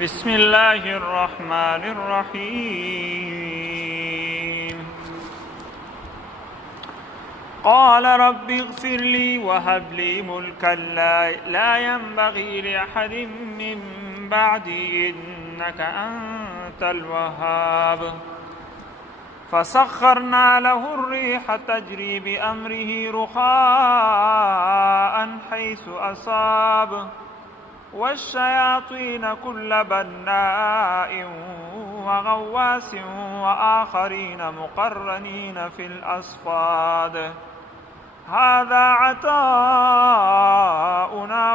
بسم الله الرحمن الرحيم قال رب اغفر لي وهب لي ملكا لا ينبغي لأحد من بعدي إنك أنت الوهاب فسخرنا له الريح تجري بأمره رخاء حيث أصاب والشياطين كل بناء وغواص وآخرين مقرنين في الأصفاد هذا عطاؤنا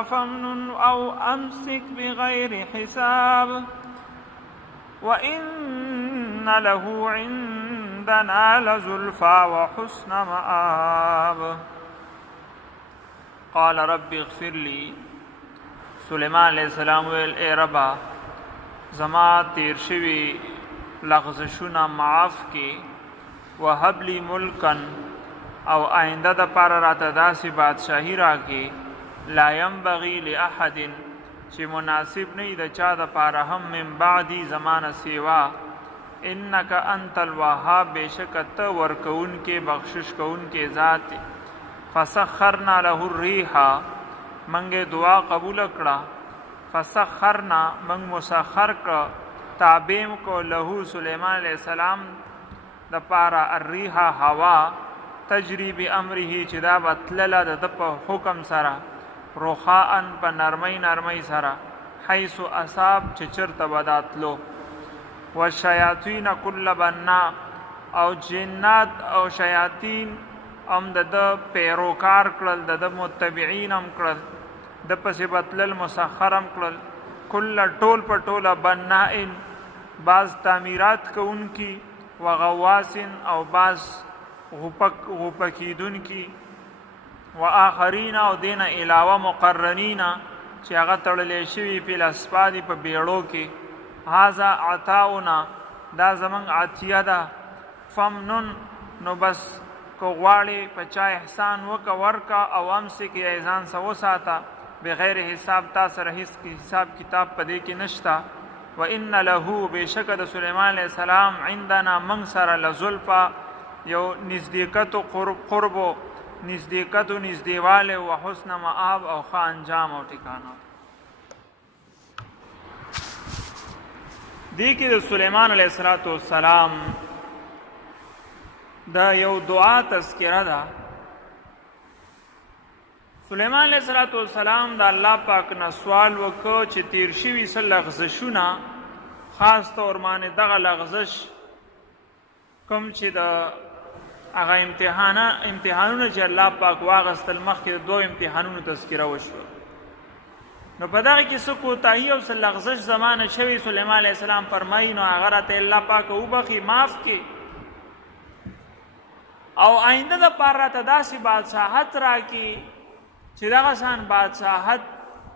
فامنن أو أمسك بغير حساب وإن له عندنا لزلفى وحسن مآب قال رب اغفر لي سلیمان علیہ السلام ویل اے ربا زما تیر شوی لغزشونه معاف کی وهب لی ملکن او آینده د پاره راته داسې بادشاهي راکې لا ينبغي لأحد چې مناسب نه د چا د پاره هم من بعدی زمانه سیوا انک انت الوهاب بشک ته ورکون کې بخشش کون کې ذات فسخرنا له الريح منگے دعا قبول کړه فسخرنا منگ مسخر کړه تابیم کو لہو سلیمان علیہ السلام د پارا الریح هوا تجری بامره چې دا بتلله د په حکم سره رخاءن په نرمی سره حيث اصاب چې چرته بداتلو والشیاطین کل بنا او جنات او شیاطین ام د پیروکار کړل د متبعین ام کړل د پسې بتلل مسخرم کړل کل ټول په ټوله بنائن بعض تعمیرات کوونکی وغواسن او بعض غپکیدون کی وآخرین او دین علاوه مقرنین چې هغه تړلې شوي په الاسپادی په بیړو کې هذا عطاؤنا دا زمنګ عطیه ده فمنن نو بس کو غواړي په چا احسان وک ورکا او امسک ایزان سو ساته بغیر حساب تا سره هیڅ حساب کتاب پدې کې نشتا وان له بشک د سليمان عليه السلام عندنا من سره لزلفا یو نزدېکت قرب نزدېکت نزدېواله او حسن مآب او ښه انجام او ټکانه دې کې د سليمان عليه السلام دا یو دعا تذکرہ ده سلیمان علیہ السلام دا الله پاک نه سوال وکړ چې تیر شوي څه لغزشونه خاص طور باندې دغه لغزش کوم چې د هغه امتحانونه چې الله پاک واغستل مخکې د دوه امتحانونو تذکره وشوه نو په دغه کې څه کوتاهي او څه لغزش زمانه شوي سلیمان علیہ السلام فرمایي نو هغه راته الله پاک وبخي معاف کړي او آینده د پاره ته داسې بادشاہت راکړي چې دغه شان بادشاہت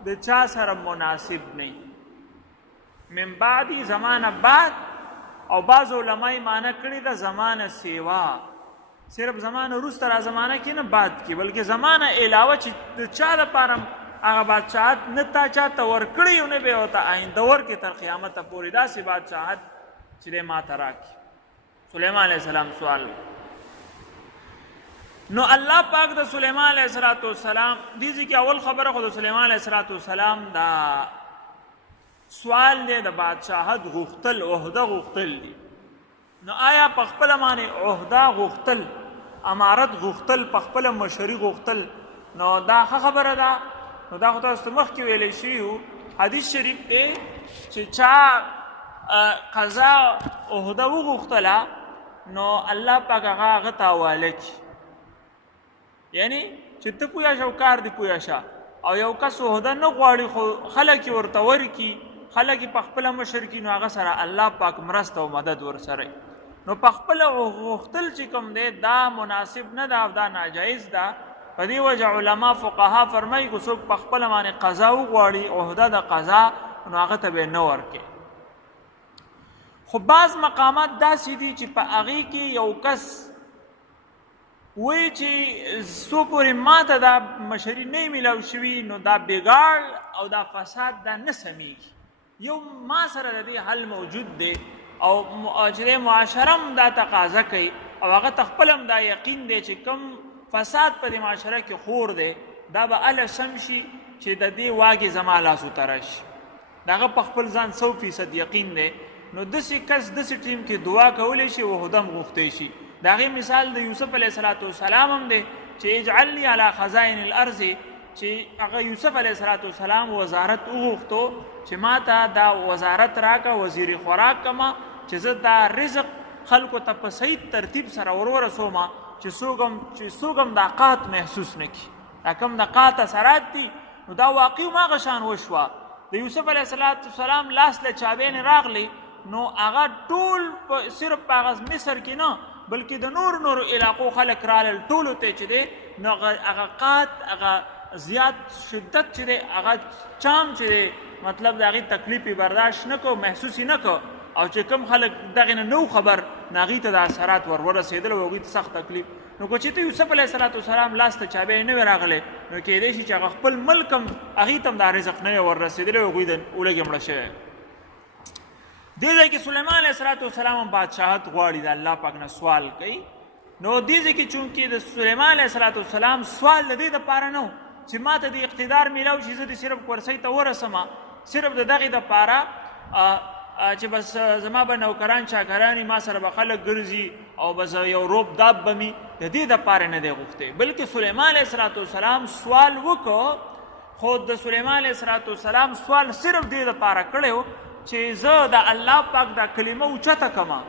د چا سره مناسب نه من بعدی زمانه بعد او بعض علماء معنی کړي د زمانه سیوا صرف زمانه وروسته را زمانه کې نه بعد کې بلکې زمانه علاوه چې د چا لپاره هغه بادشاہت نه تا چاته ورکړي او نه به وته آینده ورکې تر قیامت پورې داسې بادشاہت چې ماته راکړي سلیمان علیہ السلام سوال نو الله پاک د سلیمان علیہ السلام دیږي کې اول خبره خو د سلیمان علیہ السلام دا سوال دی د بادشاہت غختل عہده غختل دی نو آیا په خپل معنی عہده غختل امارت غختل په خپل مشري غختل نو دا خبره ده نو دا خو تاسو مخ کې ویلې شی حدیث شریف دی چې چا قضا عہده وغختله نو الله پاک هغه تاواله یعنی چې ته پویا شو کار دی پویا شه او یو کس عہده نه غواړي خو خلک ورته ورکی خلک په خپل مشرکی نو هغه سره الله پاک مرسته او مدد ورسره نو په خپل غختل چې کوم دی دا مناسب نه دا ناجایز ده په دې وجه علما فقها فرمایي کو څوک په خپل باندې قضا وغواړي عہده د قضا نو هغه ته به نه ورکي خو بعض مقامات داسې دي چې په هغه کې یو کس وی چې سو پورې ماته دا مشري نه میلاو شوي نو دا بګاړ او دا فساد دا نه سمیږي یو ما سره د دې حل موجود دی او چې معاشره هم دا تقاضا کوي او هغه ته خپل هم دا یقین دی چې کوم فساد په دې معاشره کې خور دی دا به هله سم شي چې د دې واګې زما لاسو ته راشي د هغه په خپل ځان 100% یقین دی نو داسې کس داسې ټیم کې دعا کولی شي او هدم غوښتی شي د هغې مثال د یوسف علیه السلام هم دی چې اجعل لي علی خزائن الارض چې هغه یوسف علیه السلام وزارت وغوښتو چې ما ته دا وزارت راکه وزیر خوراک کما چې زه دا رزق خلکو ته په صحیح ترتیب سره ورسوم چې څوک هم دا قحط محسوس نه کړي دا کوم د قحط اثرات دي نو دا واقعي هماغه شان وشوه د یوسف علیه السلام لاس له چاودنې راغلی نو هغه ټول صرف په هغه مصر کې نه بلکې د نور علاقو خلک رالل ټولو ته چې دی نو هغه قحط هغه زیات شدت چې دی هغه چام چې دی مطلب د هغې تکلیف یې برداشت نه کو محسوس یې نه کو او چې کوم خلک دغې نه نو خبر نو هغې ته د اثرات ورسېدل او هغوی ته سخت تکلیف نو که چې ته یوسف علیه السلام لاس ته چابې نه وی راغلی نو کیدای شي چې هغه خپل ملک هم هغې ته هم دا رزق نه وی وررسېدلی او هغوی د اولږې مړه شوی دې ځای کې سلیمان علیه السلام هم بادشاهت غواړي د الله پاک نه سوال کوي نو دې ځای کې چونکې د سلیمان علیه السلام سوال د دې دپاره نه و چې ما ته د اقتدار میلاو شي زه د صرف کرسۍ ته ورسمه صرف د دغې دپاره چې بس زما به نوکران چاکران ما سره به خلک ګرځي او بس یو روب داب به مي د دې دپاره نه دی غوښتی بلکې سلیمان علیه السلام سوال وکړو خو د سلیمان علیه السلام سوال صرف دې دپاره کړی و چې زه د الله پاک دا کلمه اوچته کما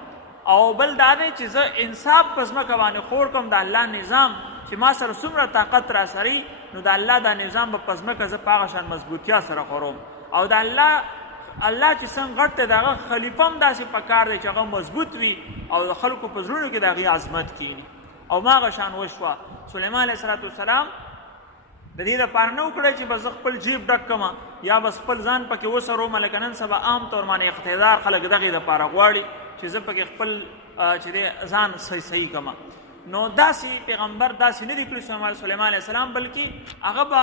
او بل دا دی چې زه انصاف په ځمکه باندې خور کړم د الله نظام چې ما سره څومره طاقت را سري نو د الله دا نظام به په ځمکه زه په هغه شان مضبوطیا سره خورم او د الله چې څنګه غټ دی د هغه خلیفه هم داسې پکار دی چې هغه مضبوط وي او د خلکو په زړونو کې د هغې عظمت کیني او هماغه شان وشوه سلیمان علیه السلام د دې دپاره نه وکړی چې بس خپل جیب ډک کړم یا بس خپل ځان پکې وسروم لکه نن سبا عام طور باندې اقتدار خلک دغې دپاره غواړي چې زه پکې خپل چې دی ځان صحیح کړم نو داسې پیغمبر داسې نه دی کړي سلیمان علیه السلام بلکې هغه به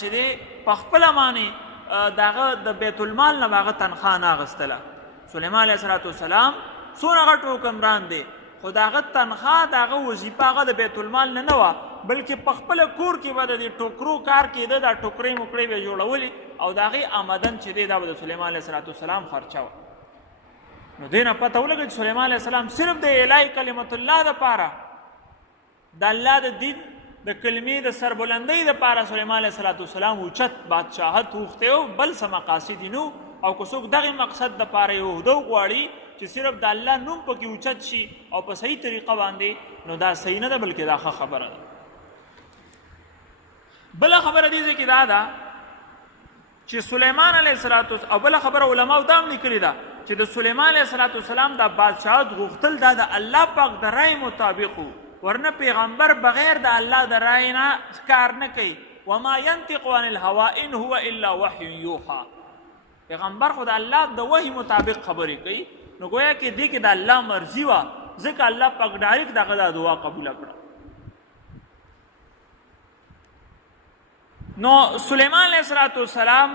چې دی په خپله باندې د هغه د بیت المال نه به هغه تنخواه نه اخیستله سلیمان علیه السلام څومره غټ حکمران دی خو د هغه تنخواه د هغه وظیفه هغه د بیت المال نه وه بلکې په خپله کور کې به د دې ټوکرو کار کېده دا ټوکرې موکرې به جوړولې او د هغې آمدن چې دی دا به د سلیمان علیه السلام خرچه وه نو دې نه پته ولګه چې سلیمان علیه السلام صرف د الهی کلمت الله دپاره د الله د دین د کلمې د سربلندۍ دپاره سلیمان علیه السلام اوچت بادشاهت غوښتی و بل څه مقاصد یې نه او که څوک دغې مقصد دپاره یې عهده وغواړي چې صرف د الله نوم پکې اوچت شي او په صحیح طریقه باندې نو دا صحیح نه ده بلکې دا ښه خبره ده بله خبره دې ځای کې دا ده چې سلیمان علیه السلام او بله خبره علماو دا هم لیکلې ده چې د سلیمان علیه السلام دا بادشاهت غوښتل دا د الله پاک د رای مطابق و ورنه پیغمبر بغیر د الله د رای نه کار نه کوي وما ينطق عن الهوى ان هو الا وحی یوحى پیغمبر خو د الله د وحی مطابق خبرې کوي نو گویا کې دې کې د الله مرضي وه ځکه الله پاک ډایرکټ دغه دا دعا قبوله کړه نو سلیمان علیه السلام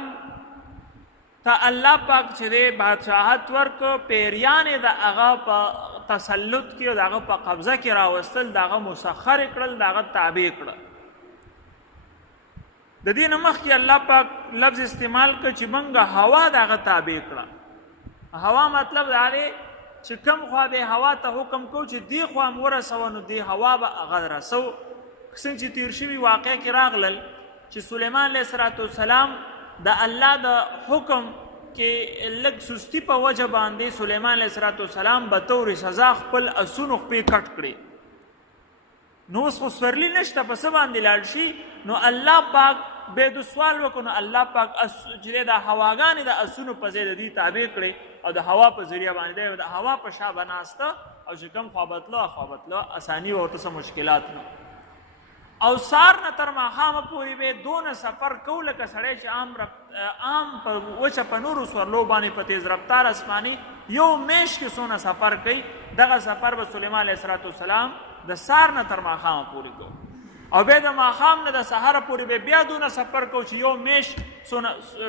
ته الله پاک چې دی بادشاهت ورکړه پیریانې د هغه په تسلط کې او د هغه په قبضه کې راوستل د هغه مسخر کړل د هغه تابع کړه د دې نه مخکې الله پاک لفظ استعمال کړ چې موږ هوا د هغه تابع کړه هوا مطلب دا دی چې کوم خوا د هوا ته حکم کو چې دې خوا م ورسوه نو دې هوا به هغه رسو څنګه چې تیر شوي واقع کې راغلل چې سلیمان علیه السلام د الله د حکم کې لږ سستی په وجه باندې سلیمان علیه السلام به طور سزا خپل اسونو خپې کټ کړي نو اوس خو سورلي نشته په څه باندې لاړ شي نو الله پاک به د سوال وکړو نو الله پاک چې د هواګانې د اسونو په ځای د دې تابع کړي او د هوا په ذریعه باندې د هوا په شا به ناسته او چې کوم خوا بتله اساني به ورته څه مشکلات نه او سار نه تر ماښامه پورې به دونه سفر کو لکه سړی چې عام په وچه په نورو سورلو باندې په تیز رفتار اسماني یو میاشت کې څونه سفر کوي دغه سفر به سلیمان علیه السلام د سار نه تر ماښامه پورې کو او بیا د ماښام نه د سهاره پورې به بیا دونه سفر کوو چې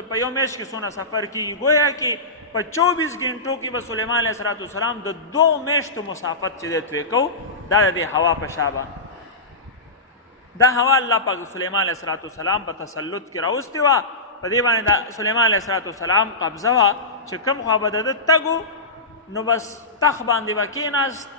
په یو میاشت کې څونه سفر کېږي. گویا کې په 24 غنټو کې به سلیمان علیه السلام د 2 میاشتو مسافت چې دی توی کوو. دا د دې هوا په شا باندې دا هوا الله پاک سلیمان علیه السلام په تسلط کې راوستې وه. په دې باندې د سلیمان علیه السلام قبضه وه چې کوم خوا به د ده تګو نو بس تخ باندې به کېناست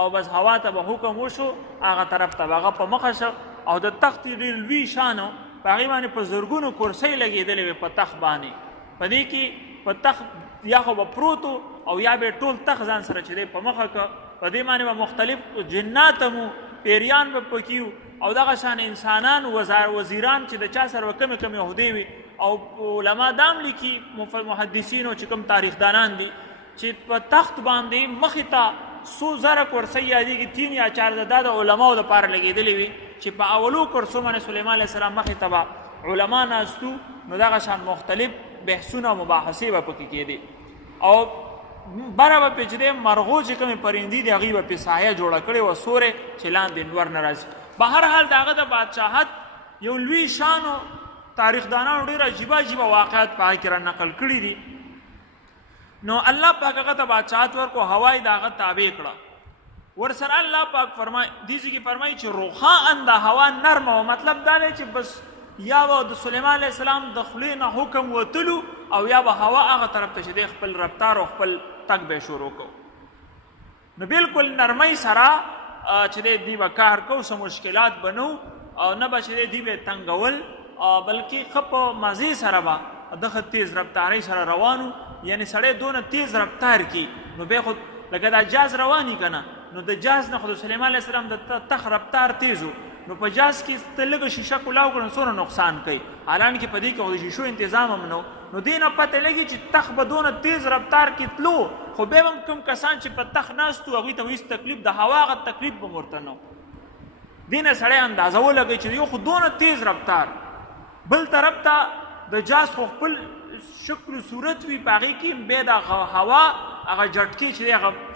او بس هوا ته به حکم وشو هغه طرف ته به هغه په مخه شو او د تخت ډېر لوی شان و په هغې باندې په زرګونو کرسۍ لګېدلې وې په تخت باندې. په دې کې په تخت یا خو به پروت او یا به ټول تخت ځان سره چې دی په مخه که. په دې باندې به مختلف جنات هم پیریان به پکې او دغه شان انسانان وزیران چې د چا سره به کمې کمې عهدې وي. او علما دام لیکي محدثینو چې کوم تاریخدانان دي چې په تخت باندې مخې ته 100,000 کرسۍ یادېږي 3 یا 4 د علماو دپاره لګېدلې وي چې په اولو کرسو باندې سلیمان علیه السلام مخې ته به علما ناستو نو دغه شان مختلف بحثونه او مباحثې به پکې کېدې او بره به پې چې دی مرغو چې کومې پرندې دي هغوی به پې سایه جوړه کړې وه سورې چې لاندې نور نه راځي. په هر حال د هغه د بادشاهت یو لوی شانو تاریخدانانو ډېر عجیبه عجیبه واقعات په هغه کې را نقل کړي دي. نو الله پاک هغه ته بادشاهت ورکو هوا یې د هغه تابع کړه. ورسره الله پاک دې ځای کې فرمایي چې رخاءً د هوا نرمه وه. مطلب دا دی چې بس یا به د سلیمان علیه السلام د خولې نه حکم وتلو او یا به هوا هغه طرف ته چې دی خپل رفتار او خپل تګ به یې شروع کو. نو بلکل نرمۍ سره چې دی دوی به کار کو څه مشکلات به نه او نه به چې دی دوی به یې تنګول بلکې ښه په مزې سره به دغه تیز رفتارۍ سره روانو. یعنی سړی دونه تیز رفتار کی نو بیا خو لکه دا جاز رواني که نه نو د جاز نه خو د سلیمان علیه السلام د تخ رفتار تیز و نو په جاز کې ته لږه شیشه کولاو کړه نو څونه نقصان کوي. حالانکې په دې کې خو د شیشو انتظام هم نه و نو دې نه پته لګي چې تخ به دونه تیز رفتار کې تلو خو بیا هم کوم کسان چې په تخ ناست وو هغوی ته هېڅ تکلیف د هوا هغه تکلیف به هم ورته نه و. دې نه سړی اندازه ولګوي چې یو خو دونه تیز رفتار. بل طرف ته د جاز خو خپل شکل و صورت وي په هغې کې بیا د هوا هغه جټکې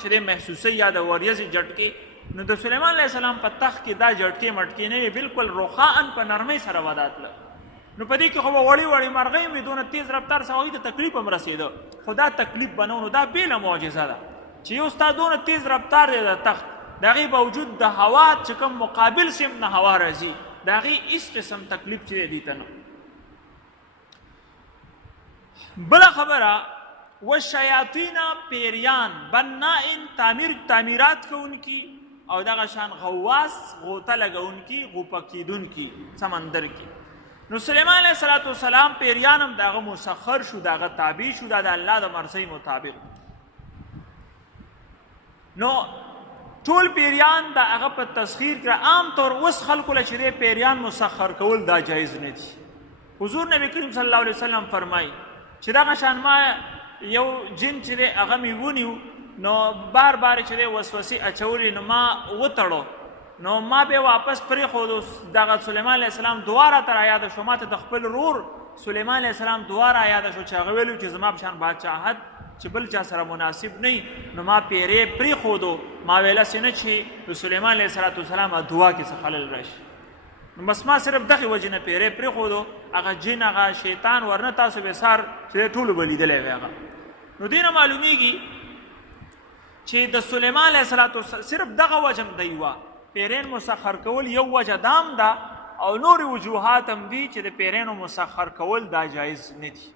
چې دی محسوسوي یا د وریځې جټکې نو د سلیمان علیه السلام په تخت کې دا جټکې مټکې نه وي بلکل رخاءً په نرمۍ سره ودا تله. نو په دې کې خو به وړې وړې مرغۍ وي دونه تیز رفتار سره هغوی ته تکلیف هم رسېده خو دا تکلیف به نه و. نو دا بېله معجزه ده چې یو ستا دونه تیز رفتار دی د تخت د هغې باوجود د هوا چې کوم مقابل سمت نه هوا راځي د هغې هېڅ قسم تکلیف چې دی دوی ته نه. بله خبره والشیاطین پیریان بنائن تعمیرات کوونکي او دغه شان غواص غوطه لګونکي غوپه کیدونکي سمندر کې. نو سلیمان علیه السلام پیریان هم دغه مسخر شو دغه تابع شو د الله د مرضۍ مطابق. نو ټول پیریان د هغه په تسخیر کړه. عام طور اوس خلکو له چې دی پیریان مسخر کول دا جایز نه دي. حضور نبی کریم صلی الله علیه وسلم فرمایي چې دغه شان ما یو جن چې دی هغه مې ونیو نو بار بار چې دی وسوسې اچولې نو ما وتړو نو ما به واپس پرېښودو. دغه سلیمان علیه السلام دعا راته رایاده شو ما ته د خپل ورور سلیمان علیه السلام دعا رایاده شو چې هغه ویلو چې زما په شان بادشاهت چې بل چا سره مناسب نه نو ما پیرې پرېښودو ما ویلسې نه چې د سلیمان علیه السلام دعا کې څه خلل راشي. نو بس ما صرف دغې وجې نه پیرې پرېښودو هغه جن هغه شیطان ورنه تاسو به سار چې ټولو به لیدلی وی هغه. نو دې نه معلومیږي چې د سلیمان علیه السلام صرف دغه وجه هم دی وه پیرین مسخر کول یو وجه دام ده او نورې وجوهات هم دي چې د پیرینو مسخر کول دا جایز نه دي.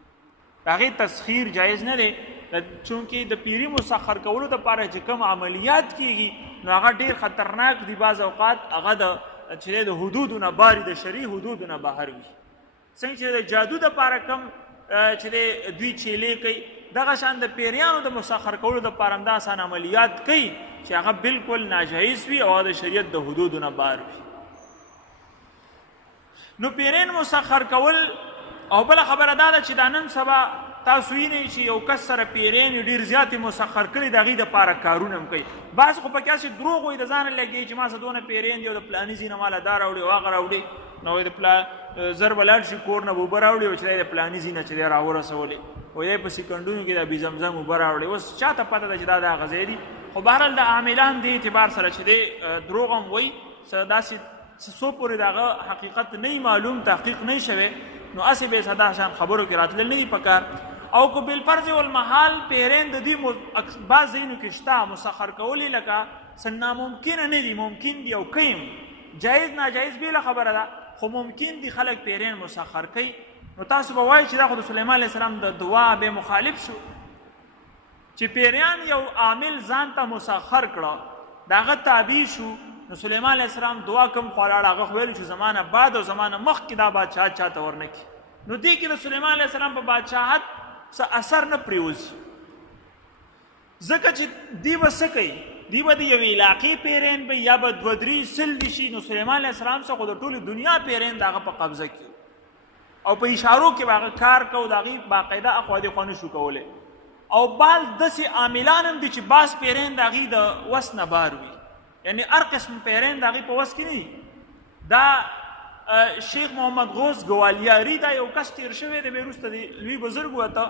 د هغې تسخیر جایز نه دی چونکې د پیري مسخر کولو دپاره چې کوم عملیات کیږي نو هغه ډېر خطرناک دي. بعض اوقات هغه چې د حدودو نه باري د شرعي حدودو نه بهر وي. څنګه چې د جادو دپاره کم چې دوی چیلې کوي دغه شان د پیریانو د مسخر کولو دپاره هم داسې عملیات کوي چې هغه بالکل ناجایز وي او د شریعت د حدودو نه بهر وي. نو پیرین مسخر کول او بله خبره دا ده چې دا نن سبا تاسو وینئ چې یو کس سره پیرین ډېر زیاتې مسخر کړي د هغې دپاره کارونه هم کوي. بعض خو پکې هسې دروغ وایي د ځانه لګوي چې ما څه دونه پیرین دي او د پلاني ځای نه ماله دا راوړي او هغه راوړي نو وایي د زر به لاړ شي کور نه به اوبه راوړي او چې دی د پلاني ځای نه چې دی راورسولې وایي دی په سکندونو کې د ابي زمزم اوبه راوړي. اوس چا ته پته ده چې دا د هغه ځای دي خو بهرحال د عاملان دې اعتبار سره چې دی دروغ هم وایي څه داسې سو پورې دغه حقیقت نه معلوم، تحقیق نه شوی، نو اسې به صدا شان خبرو کې راتلل نه پکار. او کو بالفرض والمحال پیرین د دې بعض ځینو کې شته مسخر کولی، لکه سنا ممکن نه دي، ممکن دي او کیم جایز ناجایز بیل خبره ده، خو ممکن دي خلک پیرین مسخر کوي. نو تاسو به وایي چې دا خو د سلیمان علیه السلام د دعا به مخالف شو، چې پیریان یو عامل ځان ته مسخر کړه، داغه تابع شو. نو سلیمان علیه السلام دعا کوم خواړه هغه ویل چې زمانه بعد او زمانه مخکې دا بادشاهت چاته ورنکي. نو دې کې د سلیمان علیه السلام په بادشاهت څه اثر نه پریوزي، ځکه چې دی به څه کوي، دی به د یوې علاقې پیرین به یا به دوه درې سل دي شي. نو سلیمان علیه السلام څخه د ټولې دنیا پیرین د هغه په قبضه کې او په اشارو کې به هغه کار کو، د هغې باقاعده اخوا دې خوا نه شو کولی. او بال داسې عاملان هم دي چې بعض پیرین د هغې د وس نه بار وي، یعنی هر قسم پیرین د هغې په وس کې نه دي. دا شیخ محمد غوث گوالیاری دا یو کس تیر شوی دی، بیا وروسته د لوی بزرګ وته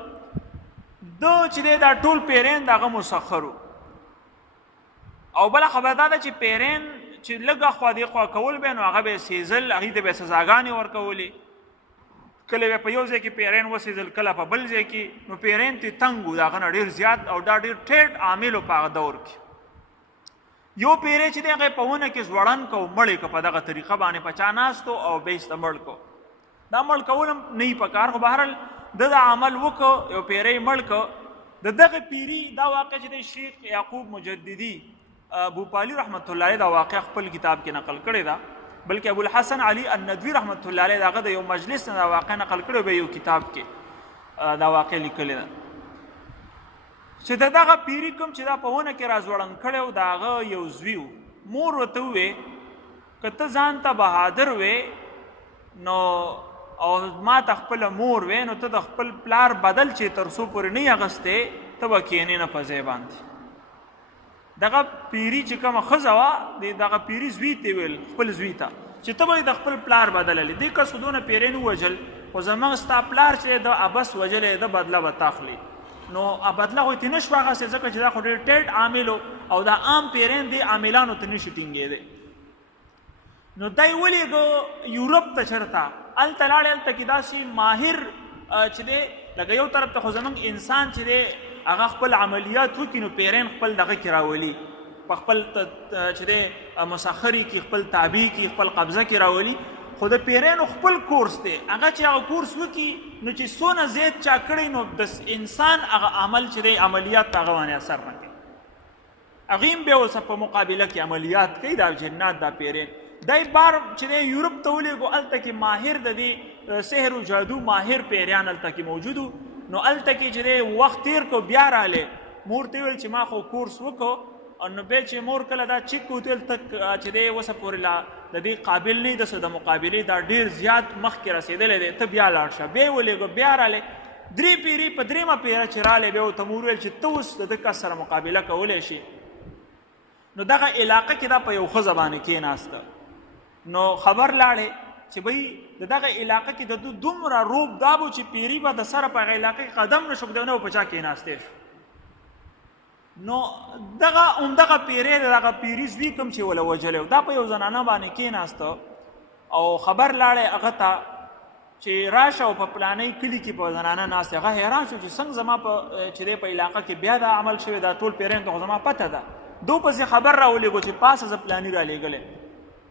د چې دی دا ټول پیرین د هغه مسخرو. او بله خبره دا ده چې پیرین چې لږ اخوا دې خوا کول به نو هغه به یې سیزل، هغې ته به یې سزاګانې ورکولې. کله به په یو ځای کې پیرین وسیزل، کله په بل ځای کې. نو پیرین ته تنګ و، د هغه نه ډېر زیات، او دا ډېر ټیټ عامل و په هغه دور کې. یو پیری چې دی هغه په ونه کې ځوړن کو، مړې کو، په دغه طریقه باندې په چا ناستو او بیسته مړ کو. دا مړ کول هم نه پکار، خو بهرحال د عمل وکړو، یو پیری مړ کو. د دغه پیری دا واقع چې دی شیخ یعقوب مجددي بوپالي رحمت الله علیه دا واقع خپل کتاب کې نقل کړی ده، بلکې ابوالحسن علي الندوي رحمت الله علیه دغه د یو مجلس نه دا واقع نقل کړی، به یو کتاب کې دا واقع لیکلی ده چې دغه پیری کوم چې دا په ونه کې راځوړن کړی و، د هغه یو زوی و. مور ورته ووې که ته ځان ته بهادر وې نو او ما ته خپله مور وې، نو ته د خپل پلار بدل چې تر څو پورې نه یې اخیستی، ته به کښېنې نه په ځای باندې. دغه پیری چې کومه ښځه وه، دغه پیری زوی ته ویل، خپل زوی ته، چې ته به یې د خپل پلار بدللی. دې کس خو دونه پیری نه ووژل، خو زموږ ستا پلار چې د ابس وژلی د بدله به تا خلي. نو بدله خو یې ترې نه شو اخیستی، ځکه چې دا خو ډېر ټیټ عامل او دا عام پیرین دې عاملانو ته نه شي ټینګېدی. نو دی ولېږه یورپ ته چېرته، هلته لاړې، هلته کې داسې ماهر چې دی، لکه یو طرف ته خو زموږ انسان چې دی هغه خپل عملیات وکړي، نو پیرین خپل دغه کې راولي، په خپل چې دی مسخري کې، خپل تابع کې، خپل قبضه کې راولي. خو د پیرینو خپل کورس دی، هغه چې هغه کورس وکړي نو چې څونه زیات چا کړی، نو د انسان هغه عمل چې دی عملیات په هغه باندې اثر نه کوي. هغې هم بیا ورسره په مقابله کې عملیات کوي، دا جنات دا پیرین. دی بار چې دی یورپ ته ولېږو، هلته کې ماهر د دې سحر و جادو ماهر پیریان هلته کې موجود و. نو هلته کې چې دی وخت تیر کو، بیا رالی، مور ته ویل چې ما خو کورس وکړو. نو بیا چې مور کله دا چیک کو ته تک چې دی وسه پورې لا د دې قابل نه د د مقابلې دا ډېر زیات مخکې رسېدلی دی، ته بیا لاړ شه. بیا یې ولېږو، بیا رالی، درې پیري په دریمه پیره چې رالی، بیا ورته مور ویل چې ته اوس د ده کس سره مقابله کولی شي. نو دغه علاقه کې دا په یو ښځه باندې کېناسته. نو خبر لاړې چې بهی د دغه علاقه کې د دومره روب دا به چې پیري به د سره په هغه علاقه کې قدم نه شو ږدی، نه به په چا کېناستی شو. نو دغه پیری دغه پیری زوی کوم چې وله وجلی، دا په یو زنانه باندې کېناسته او خبر لاړی هغه ته چې راشه او په پلانۍ کلي کې په زنانه ناست. هغه حیران شو چې څنګه زما چې دی په علاقه کې بیا دا عمل شوی، دا ټول پیرین ته خو زما پته ده. دو پسې خبر راولېږو چې پاسه زه پلاني رالیږلی.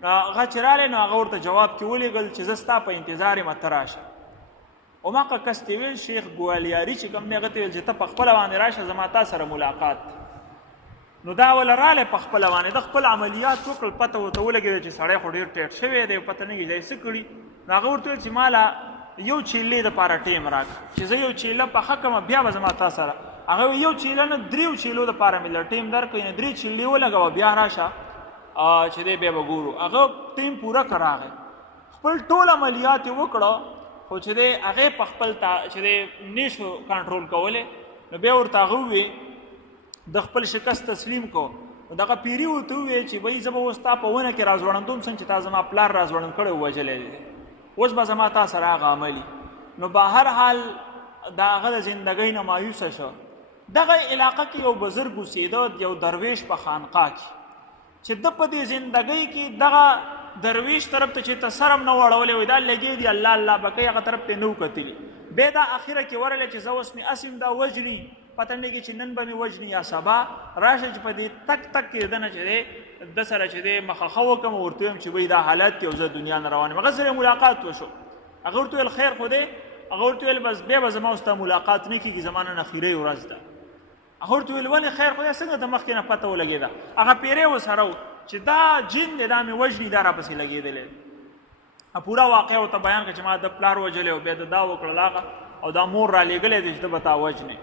هغه چې رالی نو هغه ورته جواب کې ولېږل چې زه ستا په انتظار یم، ته راشه. هماغه کس ته ویل شیخ ګوالیاري چې کوم دی، هغه ته ویل چې ته په خپله باندې راشه، زما تا سره ملاقات. نو دا وله رالی په خپله باندې، د خپل عملیات وکړل، پته ورته ولګېده چې سړی خو ډېر ټیټ شوی دی، پته نه کېږي څه کړي. نو هغه ورته ویل چې ما له یو چیلې دپاره ټیم راکړه، چې زه یو چیله پخه کړم، بیا به زما تا سره. هغه یو چیله نه، دریو چیلو دپاره مې له ټیم درکړئ، نه 3 چیلې ولګوه، بیا راشه چې دی بیا به ګورو. هغه ټیم پوره کړ، راغی خپل ټول عملیات یې وکړه، خو چې دی هغې په خپل چې دی نه شو کنټرول کولی. نو بیا ورته هغه وویې د خپل شکست تسلیم کو. دغه پیری ورته وویې چې بهی زه به اوس تا په ونه کې راځوړندوم، څنګه چې تا زما پلار راځوړند کړی ووژلی دی، اوس به زما تا سره هغه عملي. نو به هر حال د هغه د زندګۍ نه مایوسه شو. دغه علاقه کې یو بزرګ اوسېده، یو درویش په خانقاه کې، چې ده په دې زندګۍ کې دغه درویش طرف ته چې ته سرم نه وړولی وي دا لګې دي الله الله به کوي هغه طرف ته نه وکتلي بیا دا اخره کې ورغلی چې زه اوس مې اسیم دا وجني پته نه لګي چې نن به مې وجني یا سبا راشه چې په دې تک تک کې دنه چې دی د سره چې دی مخه وکم ورته ویم چې وایي دا حالت دی او زه دنیا نه روان یم هغه سره ملاقات وشو هغه ورته ویل خیر خو دی هغه ورته ویل بس بیا به زما ستا ملاقات نه کېږي زما نن اخرۍ ورځ ده هغه ورته ویل ولې خیر خو دی څنګه د مخکې نه پته ولګېده هغه پیرې ورسره و چې دا جن دی دا مې وژني دا راپسې لګېدلی پوره واقع ورته بیان کړه چې ما د پلار وژلی او بیا د دا وکړل هغه او دا مور را لېږلی دی چې ته به تا وژنې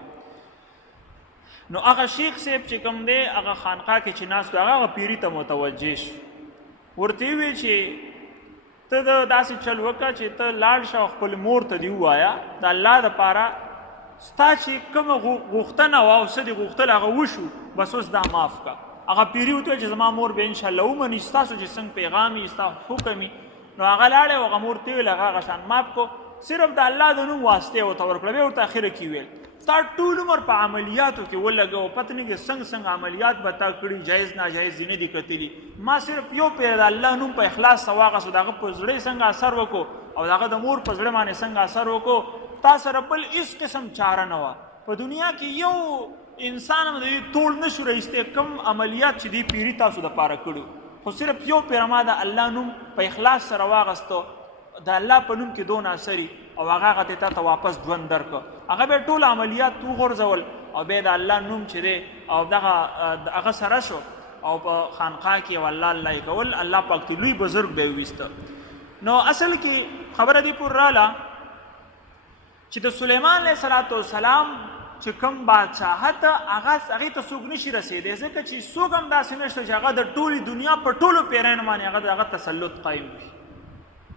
نو هغه شیخ صاحب چې کوم دی هغه خانقاه کې چې ناست و هغه پیري ته متوجه شو ورته یې ویل چې ته د داسې چل وکړه چې ته لاړ شه او خپل مور ته دې ووایه د الله دپاره ستا چې کومه غوښتنه وه او څه دې غوښتل هغه وشو بس اوس دا معاف کړه هغه پیري ورته ویل چې زما مور به انشاءالله ومني ستاسو چې څنګه پیغام وي ستا حکم وي نو هغه لاړې هغه مور ته ویل هغه شان معاف کو صرف د الله د نوم واسطې ورته ورکړه بیا ورته اخره کې ویل تا ټول عمر په عملیاتو کې ولګو پته نه کې څنګه عملیات به تا کړي جایز ناجایز نه دي کتلي ما صرف یو پیر د الله نوم په اخلاص سواغه دغه په زړه څنګه اثر وکړو او دغه د مور په زړه باندې څنګه اثر وکړو تا سره بل هیڅ قسم چاره نه وه په دنیا کې یو انسان هم د دې ټول نه شو رایستی کم عملیات چې دې پیري تاسو دپاره کړو خو صرف یو پیر ما د الله نوم په اخلاص سره واغستو د الله په نوم کې دون اثري او هغه هغه ته واپس ژوند درکړه هغه به ټول عملیات وغورځول او بیا د الله نوم چې دی او هغه سره شو او په خانقاه کې والله الله کول الله پاک ته لوی بزرګ به ویسته نو اصل کې خبره دی پور رااله چې د سلیمان علیه السلام چې کوم بادشاهت هغې ته څوک نشي رسېدی ځکه چې څوک هم داسې نشته چې هغه د ټولې دنیا په ټولو پیرانو باندې هغه تسلط قایم کړي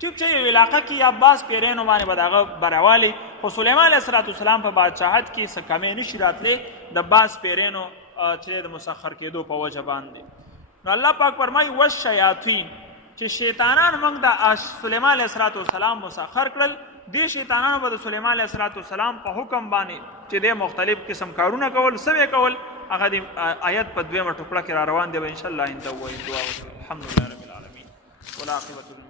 چوپ چې یو علاقه کې یا بعض پیرانو باندې به د هغه براوالی خو سلیمان علیه السلام په بادشاهت کې څه کمی نشي راتلی د بعض پیرانو چې د مسخر کېدو په وجه باندې نو الله پاک فرمایي والشیاطین چې شیطانان موږ د سلیمان علیه السلام مسخر کړل دې شیطانانو به د سلیمان علیه السلام په حکم باندې چې د مختلف قسم کارونه کول څه کول هغه د آیت په دویمه ټوکړه کې را روان دی به انشاءالله انده ووایو دعا وکړو الحمدلله رب العالمین والعاقبة